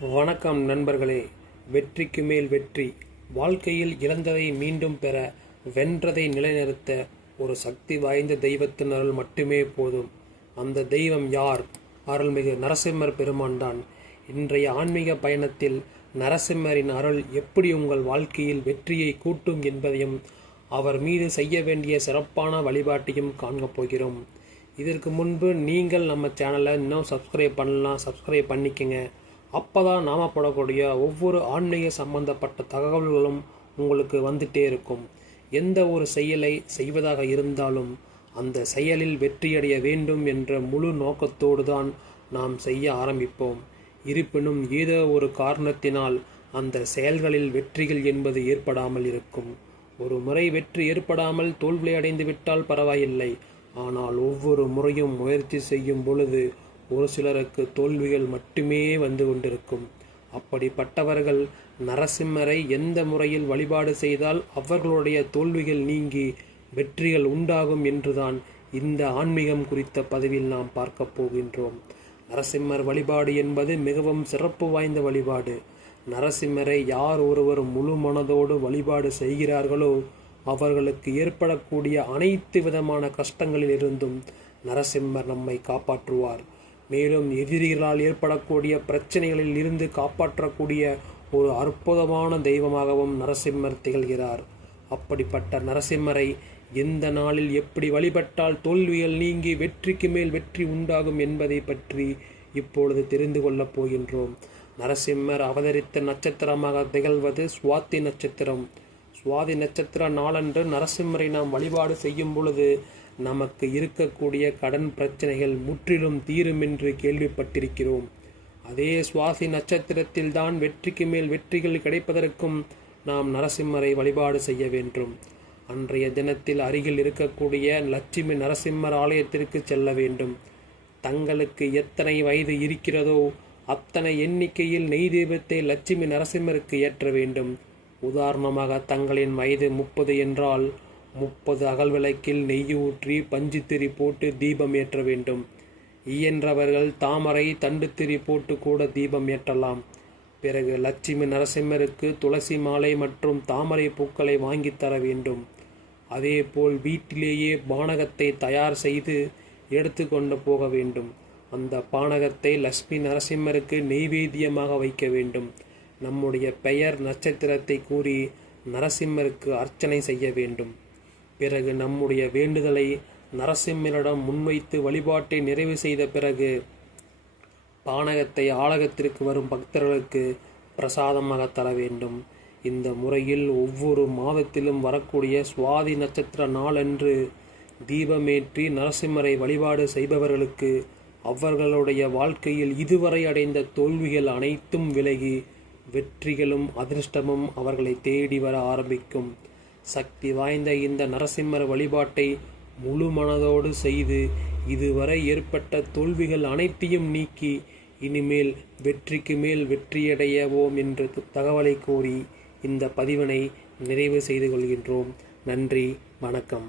வணக்கம் நண்பர்களே. வெற்றிக்கு மேல் வெற்றி. வாழ்க்கையில் இழந்ததை மீண்டும் பெற வென்றதை நிலைநிறுத்த ஒரு சக்தி வாய்ந்த தெய்வத்தின் அருள் மட்டுமே போதும். அந்த தெய்வம் யார்? அருள்மிகு நரசிம்மர் பெருமான்தான் இன்றைய ஆன்மீக பயணத்தில் நரசிம்மரின் அருள் எப்படி உங்கள் வாழ்க்கையில் வெற்றியை கூட்டும் என்பதையும் அவர் மீது செய்ய வேண்டிய சிறப்பான வழிபாட்டையும் காண்கப் போகிறோம். இதற்கு முன்பு நீங்கள் நம்ம சேனலை இன்னும் சப்ஸ்கிரைப் பண்ணலாம் சப்ஸ்கிரைப் பண்ணிக்கங்க. அப்போ தான் நாம படக்கூடிய ஒவ்வொரு ஆன்மீக சம்பந்தப்பட்ட தகவல்களும் உங்களுக்கு வந்துட்டே இருக்கும். எந்த ஒரு செயலை செய்வதாக இருந்தாலும் அந்த செயலில் வெற்றியடைய வேண்டும் என்ற முழு நோக்கத்தோடு தான் நாம் செய்ய ஆரம்பிப்போம். இருப்பினும் ஏதோ ஒரு காரணத்தினால் அந்த செயல்களில் வெற்றிகள் என்பது ஏற்படாமல் இருக்கும். ஒரு முறை வெற்றி ஏற்படாமல் தோல்வியடைந்து விட்டால் பரவாயில்லை. ஆனால் ஒவ்வொரு முறையும் முயற்சி செய்யும் பொழுது ஒரு சிலருக்கு தோல்விகள் மட்டுமே வந்து கொண்டிருக்கும். அப்படிப்பட்டவர்கள் நரசிம்மரை எந்த முறையில் வழிபாடு செய்தால் அவர்களுடைய தோல்விகள் நீங்கி வெற்றிகள் உண்டாகும் என்றுதான் இந்த ஆன்மீகம் குறித்த பதிவில் நாம் பார்க்க போகின்றோம். நரசிம்மர் வழிபாடு என்பது மிகவும் சிறப்பு வாய்ந்த வழிபாடு. நரசிம்மரை யார் ஒருவர் முழு மனதோடு வழிபாடு செய்கிறார்களோ அவர்களுக்கு ஏற்படக்கூடிய அனைத்து விதமான கஷ்டங்களிலிருந்தும் நரசிம்மர் நம்மை காப்பாற்றுவார். மேலும் எதிரிகளால் ஏற்படக்கூடிய பிரச்சனைகளில் இருந்து காப்பாற்றக்கூடிய ஒரு அற்புதமான தெய்வமாகவும் நரசிம்மர் திகழ்கிறார். அப்படிப்பட்ட நரசிம்மரை எந்த நாளில் எப்படி வழிபட்டால் தோல்விகள் நீங்கி வெற்றிக்கு மேல் வெற்றி உண்டாகும் என்பதை பற்றி இப்பொழுது தெரிந்து கொள்ளப் போகின்றோம். நரசிம்மர் அவதரித்த நட்சத்திரமாக திகழ்வது சுவாதி நட்சத்திரம். சுவாதி நட்சத்திர நாளன்று நரசிம்மரை நாம் வழிபாடு செய்யும் பொழுது நமக்கு இருக்கக்கூடிய கடன் பிரச்சனைகள் முற்றிலும் தீரும் என்று கேள்விப்பட்டிருக்கிறோம். அதே சுவாசி நட்சத்திரத்தில் தான் வெற்றிக்கு மேல் வெற்றிகள் கிடைப்பதற்கும் நாம் நரசிம்மரை வழிபாடு செய்ய வேண்டும். அன்றைய தினத்தில் அருகில் இருக்கக்கூடிய லட்சுமி நரசிம்மர் ஆலயத்திற்கு செல்ல வேண்டும். தங்களுக்கு எத்தனை வயது இருக்கிறதோ அத்தனை எண்ணிக்கையில் நெய் தீபத்தை லட்சுமி நரசிம்மருக்கு ஏற்ற வேண்டும். உதாரணமாக தங்களின் வயது முப்பது என்றால் முப்பது அகல் விளக்கில் நெய் ஊற்றி பஞ்சுத்திரி போட்டு தீபம் ஏற்ற வேண்டும். இயன்றவர்கள் தாமரை தண்டுத்திரி போட்டு கூட தீபம் ஏற்றலாம். பிறகு லட்சுமி நரசிம்மருக்கு துளசி மாலை மற்றும் தாமரை பூக்களை வாங்கி தர வேண்டும். அதேபோல் வீட்டிலேயே பானகத்தை தயார் செய்து எடுத்து கொண்டு போக வேண்டும். அந்த பானகத்தை லட்சுமி நரசிம்மருக்கு நெய்வேத்தியமாக வைக்க வேண்டும். நம்முடைய பெயர் நட்சத்திரத்தை கூறி நரசிம்மருக்கு அர்ச்சனை செய்ய வேண்டும். பிறகு நம்முடைய வேண்டுதலை நரசிம்மரிடம் முன்வைத்து வழிபாட்டை நிறைவு செய்த பிறகு பானகத்தை ஆலகத்திற்கு வரும் பக்தர்களுக்கு பிரசாதமாக தர வேண்டும். இந்த முறையில் ஒவ்வொரு மாதத்திலும் வரக்கூடிய சுவாதி நட்சத்திர நாளன்று தீபமேற்றி நரசிம்மரை வழிபாடு செய்பவர்களுக்கு அவர்களுடைய வாழ்க்கையில் இதுவரை அடைந்த தோல்விகள் அனைத்தும் விலகி வெற்றிகளும் அதிர்ஷ்டமும் அவர்களை தேடி வர ஆரம்பிக்கும். சக்தி வாய்ந்த இந்த நரசிம்மர் வழிபாட்டை முழு மனதோடு செய்து இதுவரை ஏற்பட்ட தோல்விகள் அனைத்தையும் நீக்கி இனிமேல் வெற்றிக்கு மேல் வெற்றியடையவோம் என்று தகவலை கூறி இந்த பதிவினை நிறைவு செய்து கொள்கின்றோம். நன்றி வணக்கம்.